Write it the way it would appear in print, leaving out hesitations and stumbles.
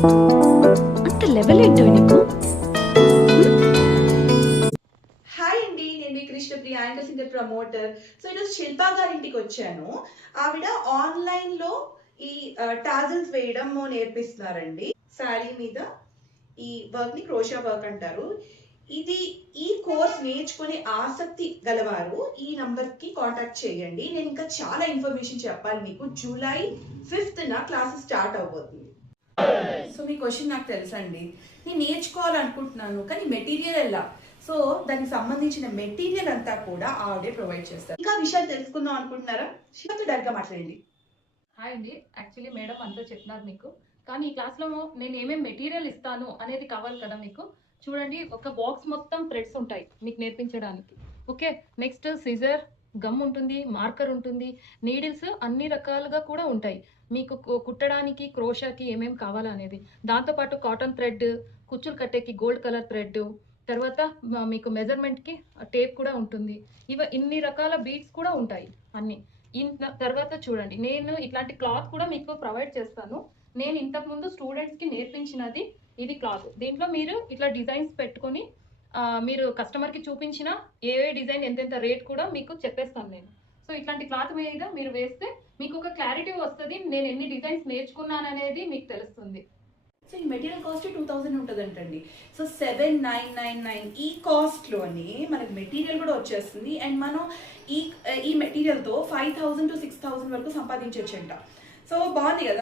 అంత లెవెల్ ఏంటో నీకు. హాయ్ అండి, నేను మీ Krishnapriya anchor singer promoter. So ఈరోజు శిల్పా గారింటికి వచ్చాను. ఆవిడ ఆన్లైన్ లో ఈ టాజల్స్ వేయడం నేర్పిస్తున్నారండి. శారీ మీద ఈ వర్క్ ని క్రోషా వర్క్ అంటారు. ఈ కోర్స్ నేర్చుకునే ఆసక్తి గలవారు ఈ నంబర్ కి కాంటాక్ట్ చేయండి. నేను ఇంకా చాలా ఇన్ఫర్మేషన్ చెప్పాలి మీకు. జూలై 5th క్లాసెస్ స్టార్ట్ అవబోతుంది. సో మీ క్వశ్చన్ నాకు తెలుసండి, నేను నేర్చుకోవాలనుకుంటున్నాను కానీ మెటీరియల్ ఎలా. సో దానికి సంబంధించిన మెటీరియల్ అంతా కూడా ఆవిడే ప్రొవైడ్ చేస్తారు. ఇంకా విషయాలు తెలుసుకుందాం అనుకుంటున్నారా? శివతో డైరెక్ట్గా మాట్లాడండి. హాయ్ అండి, యాక్చువల్లీ మేడం అంతా చెప్పినారు మీకు, కానీ ఈ క్లాస్లో నేను ఏమేమి మెటీరియల్ ఇస్తాను అనేది కావాలి కదా మీకు. చూడండి, ఒక బాక్స్ మొత్తం థ్రెడ్స్ ఉంటాయి మీకు నేర్పించడానికి. ఓకే, నెక్స్ట్ సిజర్, గమ్ ఉంటుంది, మార్కర్ ఉంటుంది, నీడిల్స్ అన్ని రకాలుగా కూడా ఉంటాయి మీకు కుట్టడానికి, క్రోషాకి ఏమేమి కావాలా అనేది. దాంతోపాటు కాటన్ థ్రెడ్, కుచ్చులు కట్టేకి గోల్డ్ కలర్ థ్రెడ్, తర్వాత మీకు మెజర్మెంట్కి టేప్ కూడా ఉంటుంది. ఇన్ని రకాల బీడ్స్ కూడా ఉంటాయి అన్ని. తర్వాత చూడండి, నేను ఇట్లాంటి క్లాత్ కూడా మీకు ప్రొవైడ్ చేస్తాను. నేను ఇంతకుముందు స్టూడెంట్స్కి నేర్పించినది ఇది క్లాత్. దీంట్లో మీరు ఇట్లా డిజైన్స్ పెట్టుకొని మీరు కస్టమర్కి చూపించిన ఏ డిజైన్ ఎంతెంత రేట్ కూడా మీకు చెప్పేస్తాను నేను. సో ఇట్లాంటి క్లాత్ మీద మీరు వేస్తే మీకు ఒక క్లారిటీ వస్తుంది, నేను ఎన్ని డిజైన్స్ నేర్చుకున్నాను అనేది మీకు తెలుస్తుంది. సో ఈ మెటీరియల్ కాస్ట్ 2000 ఉంటుందంటండి. సో 7999 ఈ కాస్ట్లోని మనకి మెటీరియల్ కూడా వచ్చేస్తుంది. అండ్ మనం ఈ మెటీరియల్తో 5000 to 6000 వరకు సంపాదించవచ్చంట. సో బాగుంది కదా.